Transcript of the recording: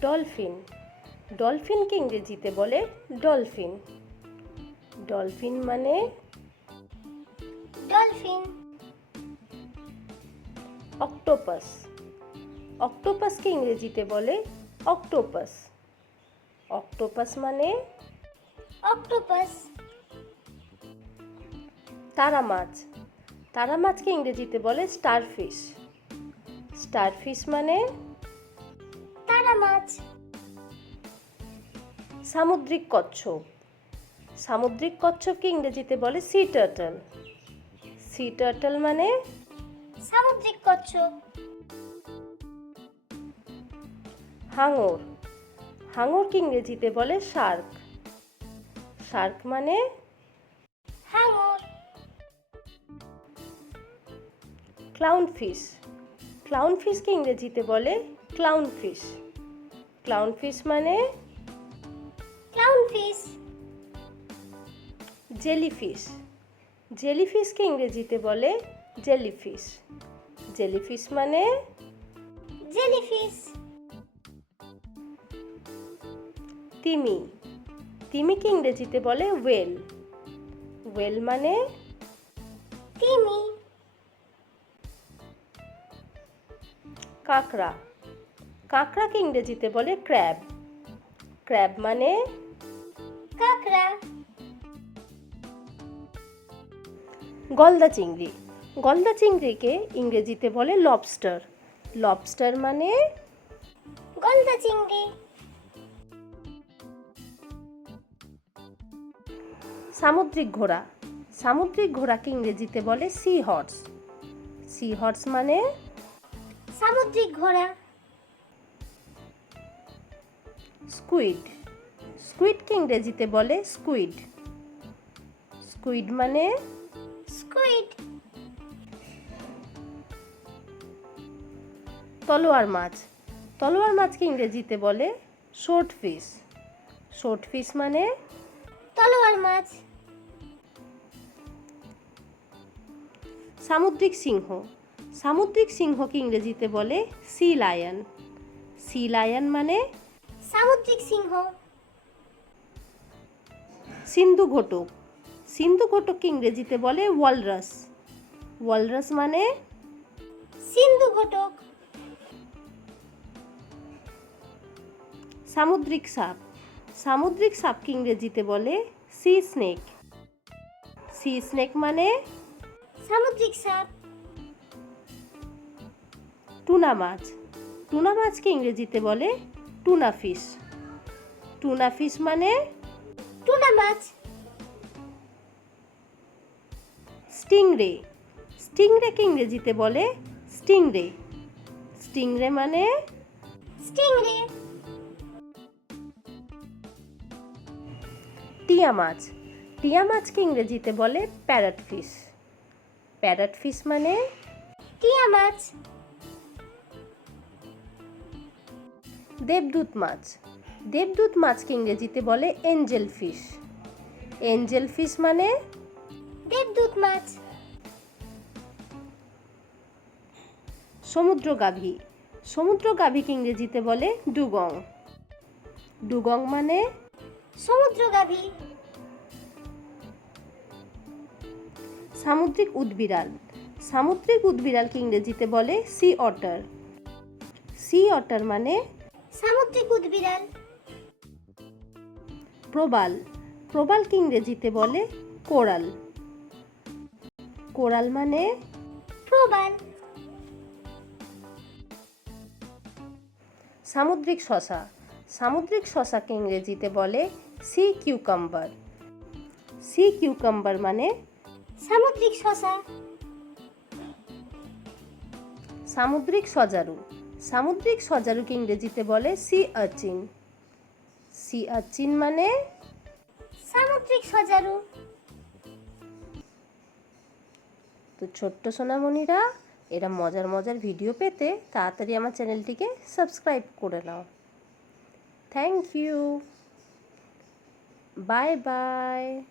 Dolphin. ডলফিনকে ইংরেজিতে বলে dolphin. Dolphin মানে ডলফিন। অক্টোপাস। অক্টোপাসকে ইংরেজিতে বলে অক্টোপাস। অক্টোপাস মানে অক্টোপাস। তারা মাছ। তারা মাছকে ইংরেজিতে বলে স্টারফিশ। স্টারফিশ মানে তারা মাছ। সামুদ্রিক কচ্ছপ। সামুদ্রিক কচ্ছপকে ইংরেজিতে বলে সি টার্টল। সি টার্টল মানে সামুদ্রিক কচ্ছপ। হাঙর। হাঙরকে ইংরেজিতে বলে শার্ক। শার্ক মানে হাঙর। ক্লাউনফিশ। ক্লাউনফিশকে ইংরেজিতে বলে ক্লাউনফিশ। ক্লাউনফিশ মানে ক্লাউনফিশ। জেলিফিশ। জেলিফিশকে ইংরেজিতে বলে জেলিফিশ। জেলিফিশ মানে জেলিফিশ। তিমি। তিমিকে ইংরেজিতে বলে ওয়েল। ওয়েল মানে তিমি। কাঁকড়া। কাঁকড়াকে ইংরেজিতে বলে ক্র্যাব। ক্র্যাব মানে কাঁকড়া। গলদা চিংড়ি। গলদা চিংড়িকে ইংরেজিতে বলে লবস্টার। লবস্টার মানে গলদা চিংড়ি। সামুদ্রিক ঘোড়া। সামুদ্রিক ঘোড়াকে ইংরেজিতে বলে সি হর্স। সি হর্স মানে সামুদ্রিক ঘোড়া। স্কুইড। স্কুইডকে ইংরেজিতে বলে স্কুইড। স্কুইড মানে স্কুইড। তলোয়ার মাছ। তলোয়ার মাছকে ইংরেজিতে বলে শর্ট ফিশ। শর্ট ফিশ মানে তলোয়ার মাছ। সামুদ্রিক সিংহ। সামুদ্রিক সিংহকে ইংরেজিতে বলে সি লায়ন। সি লায়ন মানে সামুদ্রিক সিংহ। সিন্ধু ঘটক। সিন্ধু ঘটককে ইংরেজিতে বলে ওয়ালরাস। ওয়ালরাস মানে সিন্ধু ঘটক। সামুদ্রিক সাপ। সামুদ্রিক সাপকে ইংরেজিতে বলে সি স্নেক। সি স্নেক মানে সামুদ্রিক সাপ। টুনা মাছ। টুনা মাছকে ইংরেজিতে বলে টুনা ফিশ। টুনা ফিশ মানে টুনা মাছ। স্টিংরে। স্টিংরেকে ইংরেজিতে বলে স্টিংরে। স্টিংরে মানে স্টিংরে। টিয়া মাছ। টিয়া মাছকে ইংরেজিতে বলে প্যারট ফিশ। প্যারট ফিশ মানে টিয়া মাছ। দেবদূত মাছ। দেবদূত মাছকে ইংরেজিতে বলে এঞ্জেল ফিশ। এঞ্জেল ফিশ মানে দেবদূত মাছ। সমুদ্র গাভী। সমুদ্র গাভীকে ইংরেজিতে বলে ডুগং। ডুগং মানে সমুদ্র গাভী। সামুদ্রিক উদবিড়াল। সামুদ্রিক উদবিড়ালকে ইংরেজিতে বলে সি অটার। সি অটার মানে সামুদ্রিক উদবিড়াল। প্রবাল। প্রবালকে ইংরেজিতে বলে কোরাল। কোরাল মানে প্রবাল। সামুদ্রিক শসা। সামুদ্রিক শসাকে ইংরেজিতে বলে সি কিউকাম্বার। সি কিউকাম্বার মানে সামুদ্রিক শসা। সামুদ্রিক সজারু। সামুদ্রিক সজারুকে ইংরেজিতে বলে সি আর্চিন। সি আর্চিন মানে সামুদ্রিক সজারু। তো ছোট্ট সোনামণিরা, এরা মজার মজার ভিডিও পেতে তাড়াতাড়ি আমার চ্যানেলটিকে সাবস্ক্রাইব করে নাও। Thank you. Bye by.